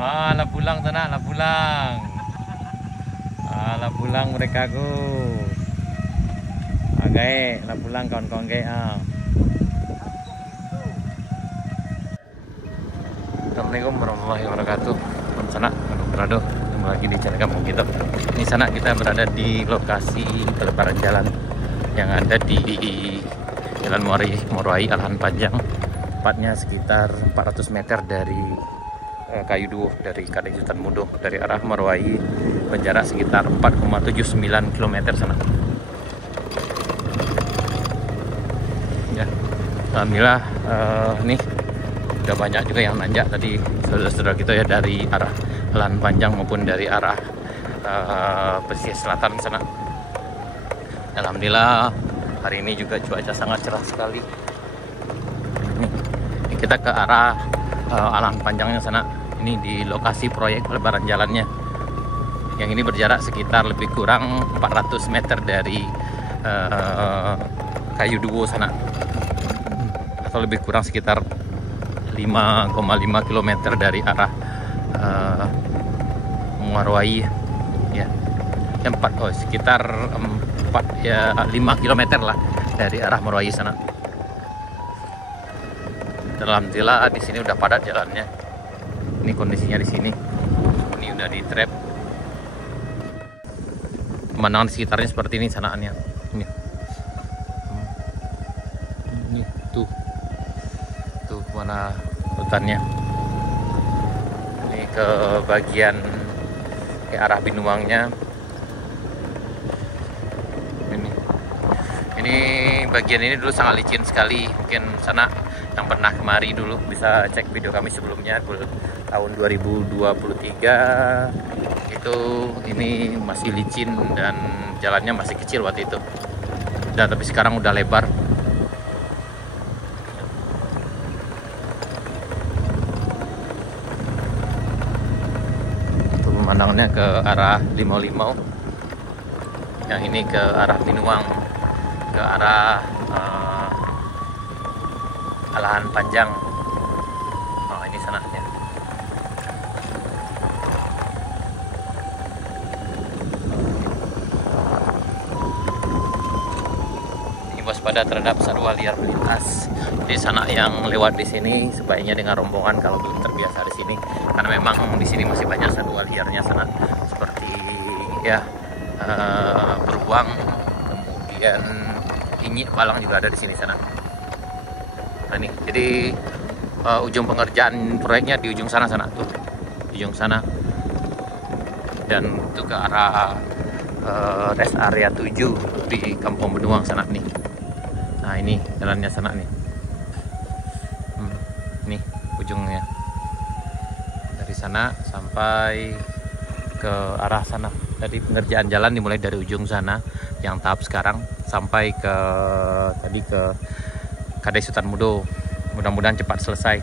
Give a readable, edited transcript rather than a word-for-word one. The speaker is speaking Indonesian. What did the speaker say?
Lah pulang sana, lah pulang. Lah pulang mereka ku. Gae, lah pulang kawan-kawan gae. Assalamualaikum warahmatullahi wabarakatuh. Sana berada lagi di channel kampung kita. Ini sana kita berada di lokasi pelebaran jalan yang ada di Jalan Morowai Alahan Panjang. Tepatnya sekitar 400 meter dari Kayu Duo, dari Kadek Sultan Mudo, dari arah Morowai, berjarak sekitar 4,79 km sana. Ya, alhamdulillah nih udah banyak juga yang nanjak tadi saudara-saudara kita ya, dari arah Alahan Panjang maupun dari arah pesisir selatan sana. Alhamdulillah hari ini juga cuaca sangat cerah sekali. Ini kita ke arah Alahan Panjangnya sana. Ini di lokasi proyek pelebaran jalannya. Yang ini berjarak sekitar lebih kurang 400 meter dari Kayu Duo sana. Atau lebih kurang sekitar 5,5 km dari arah Morowai ya. Sekitar 5 km lah dari arah Morowai sana. Alhamdulillah di sini udah padat jalannya. Ini kondisinya di sini. Ini udah di trap. Pemandangan di sekitarnya seperti ini sanaannya. Ini tuh mana hutannya. Ini ke bagian ke arah Binuangnya. Ini bagian ini dulu sangat licin sekali. Mungkin sana yang pernah kemari dulu bisa cek video kami sebelumnya tahun 2023 itu. Ini masih licin dan jalannya masih kecil waktu itu. Tapi sekarang udah lebar. Itu pemandangannya ke arah Limau-Limau. Yang ini ke arah Binuang, ke arah Alahan Panjang. Ini sananya. Ini waspada terhadap satwa liar melintas. Jadi sana yang lewat di sini sebaiknya dengan rombongan kalau belum terbiasa di sini, karena memang di sini masih banyak satwa liarnya sana, seperti ya beruang, kemudian inyik, palang juga ada di sini sana. Nah, ini jadi ujung pengerjaan proyeknya di ujung sana tuh, ujung sana, dan itu ke arah rest area 7 di Kampung Benuang sana nih. Nah ini jalannya sana nih. Nih ujungnya dari sana sampai ke arah sana. Tadi pengerjaan jalan dimulai dari ujung sana yang tahap sekarang sampai ke tadi ke Kadek Sultan Mudo. Mudah-mudahan cepat selesai.